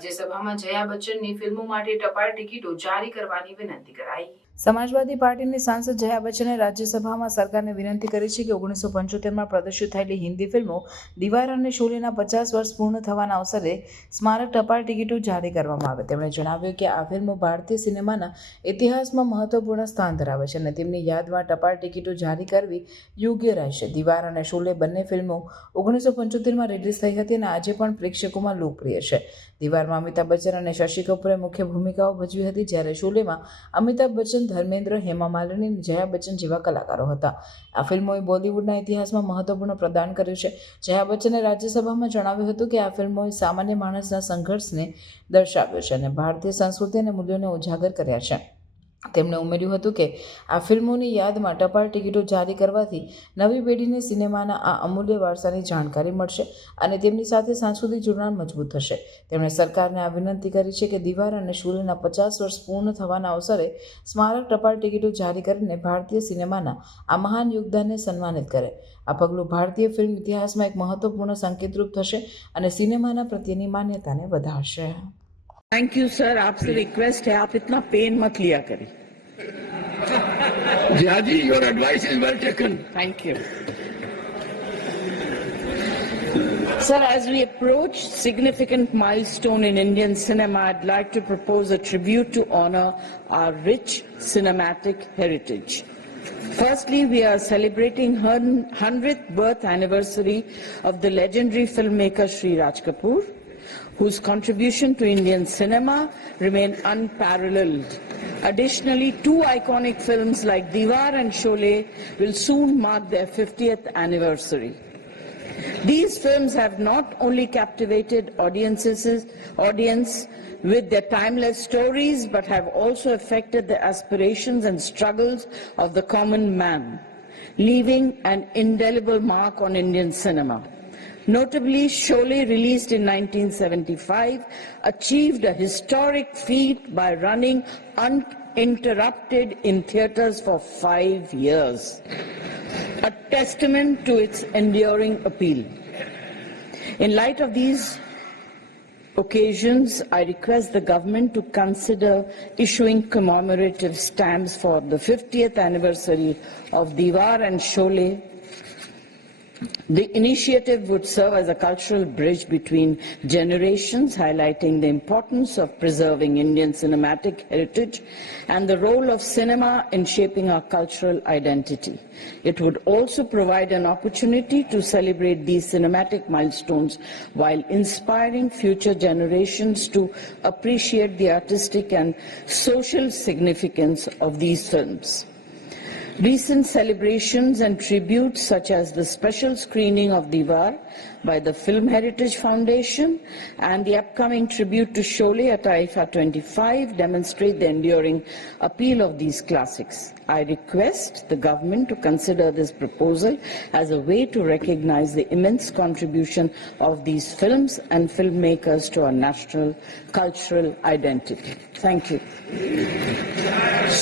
રાજ્યસભામાં જયા બચ્ચનની ફિલ્મો માટે ટપાલ ટિકિટો જારી કરવાની વિનંતી કરાઈ. સમાજવાદી પાર્ટીની સાંસદ જયા બચ્ચને રાજ્યસભામાં સરકારને વિનંતી કરી છે કે ઓગણીસો પંચોતેરમાં પ્રદર્શિત થયેલી હિન્દી ફિલ્મો દિવાર અને શોલેના પચાસ વર્ષ પૂર્ણ થવાના અવસરે સ્મારક ટપાલ ટિકિટો જારી કરવામાં આવે. તેમણે જણાવ્યું કે આ ફિલ્મો ભારતીય સિનેમાના ઇતિહાસમાં મહત્વપૂર્ણ સ્થાન ધરાવે છે અને તેમની યાદમાં ટપાલ ટિકિટો જારી કરવી યોગ્ય રહેશે. દીવાર અને શોલે બંને ફિલ્મો ઓગણીસો પંચોતેરમાં રિલીઝ થઈ હતી અને આજે પણ પ્રેક્ષકોમાં લોકપ્રિય છે. દીવારમાં અમિતાભ બચ્ચન અને શશી કપૂરે મુખ્ય ભૂમિકાઓ ભજવી હતી જ્યારે શોલેમાં અમિતાભ બચ્ચન ધર્મેન્દ્ર, હેમા માલિની જયા બચ્ચન જેવા કલાકારો હતા. આ ફિલ્મોએ બોલિવૂડના ઇતિહાસમાં મહત્વપૂર્ણ પ્રદાન કર્યું છે. જયા બચ્ચને રાજ્યસભામાં જણાવ્યું હતું કે આ ફિલ્મોએ સામાન્ય માણસના સંઘર્ષને દર્શાવ્યો છે અને ભારતીય સંસ્કૃતિ અને મૂલ્યોને ઉજાગર કર્યા છે. તેમણે ઉમેર્યું હતું કે, આ ફિલ્મોની યાદમાં ટપાલ ટિકિટો જારી કરવાથી નવી પેઢીને સિનેમાના આ અમૂલ્ય વારસાની જાણકારી મળશે અને તેમની સાથે સાંસ્કૃતિક જોડાણ મજબૂત થશે. તેમણે સરકારને આ વિનંતી કરી છે કે દિવાર અને શૂલ્યના પચાસ વર્ષ પૂર્ણ થવાના અવસરે સ્મારક ટપાલ ટિકિટો જારી કરીને ભારતીય સિનેમાના આ મહાન યોગદાનને સન્માનિત કરે. આ પગલું ભારતીય ફિલ્મ ઇતિહાસમાં એક મહત્વપૂર્ણ સંકેતરૂપ થશે અને સિનેમાના પ્રત્યેની માન્યતાને વધારશે. थैंक यू सर आपसे रिक्वेस्ट है आप इतना पेन मत लिया करें Jaji, your advice is well taken. Thank you Sir, as we approach significant milestone in Indian cinema, I'd like to propose a tribute to honor our rich cinematic heritage. Firstly, we are celebrating her 100th birth anniversary of the legendary filmmaker Sri Raj Kapoor, whose contribution to Indian cinema remain unparalleled. Additionally, two iconic films like Diwar and Sholay will soon mark their 50th anniversary. These films have not only captivated audiences, audience with their timeless stories, but have also affected the aspirations and struggles of the common man, leaving an indelible mark on Indian cinema. Notably, Sholay, released in 1975, achieved a historic feat by running uninterrupted in theatres for five years, a testament to its enduring appeal. In light of these occasions, I request the government to consider issuing commemorative stamps for the 50th anniversary of Diwar and Sholay the initiative would serve as a cultural bridge between generations, highlighting the importance of preserving Indian cinematic heritage and the role of cinema in shaping our cultural identity. It would also provide an opportunity to celebrate these cinematic milestones while inspiring future generations to appreciate the artistic and social significance of these films. Recent celebrations and tributes, such as the special screening of Diwar by the Film Heritage Foundation and the upcoming tribute to Sholay at IFA 25, demonstrate the enduring appeal of these classics. I request the government to consider this proposal as a way to recognize the immense contribution of these films and filmmakers to our national cultural identity. Thank you.